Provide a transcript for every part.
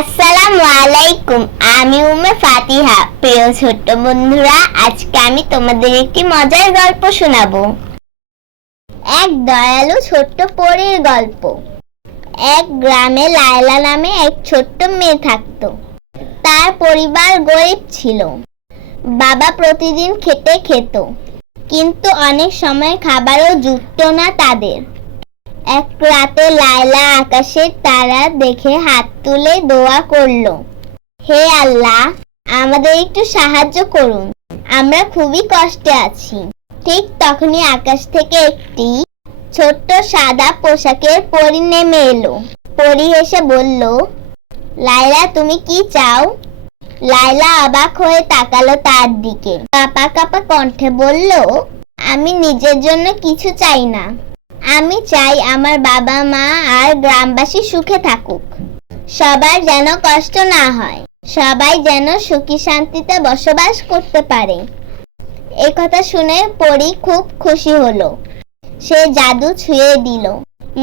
আসসালামু আলাইকুম। আমি উম্মে ফাতিহা। প্রিয় ছোট্ট বন্ধুরা, আজকে আমি তোমাদের একটি মজার গল্প শোনাবো। এক দয়ালু ছোট্ট পরীর গল্প। এক গ্রামে লায়লা নামে এক ছোট্ট মেয়ে থাকতো। তার পরিবার গরিব ছিল। বাবা প্রতিদিন খেটে খেত, কিন্তু অনেক সময় খাবারও জুটতো না তাদের। এক রাতে লায়লা আকাশের তারা দেখে হাত তুলে দোয়া করলো, হে আল্লাহ, আমাদের একটু সাহায্য করুন, আমরা খুবই কষ্টে আছি। ঠিক তখনই আকাশ থেকে একটি ছোট্ট সাদা পোশাকের পরী নেমে এলো। পরী হেসে বলল, লায়লা, তুমি কি চাও? লায়লা অবাক হয়ে তাকালো তার দিকে। কাঁপা কাঁপা কণ্ঠে বলল, আমি নিজের জন্য কিছু চাই না, আমি চাই আমার বাবা মা আর গ্রামবাসী সুখে থাকুক। সবার যেন কষ্ট না হয়, সবাই যেন সুখী শান্তিতে বসবাস করতে পারে। এই কথা শুনে পরী খুব খুশি হলো। সে জাদু ছুঁয়ে দিল।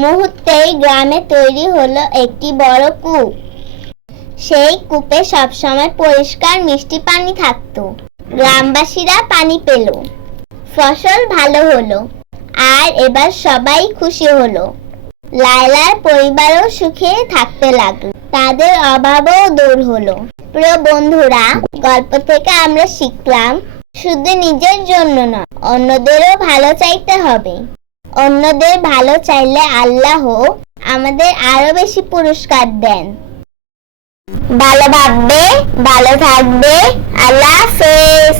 মুহূর্তেই গ্রামে তৈরি হলো একটি বড় কূপ। সেই কূপে সবসময় পরিষ্কার মিষ্টি পানি থাকতো। গ্রামবাসীরা পানি পেল, ফসল ভালো হলো, আর এবার সবাই খুশি হলো। লায়লার পরিবারও সুখে থাকতে লাগলো, তাদের অভাবও দূর হলো। প্রিয় বন্ধুরা, গল্প থেকে আমরা শিখলাম, শুধু নিজের জন্য নয়, অন্যদেরও ভালো চাইতে হবে। অন্যদের ভালো চাইলে আল্লাহ আমাদের আরো বেশি পুরস্কার দেন। ভালো ভাববে, ভালো থাকবে। আল্লাহ হাফেজ।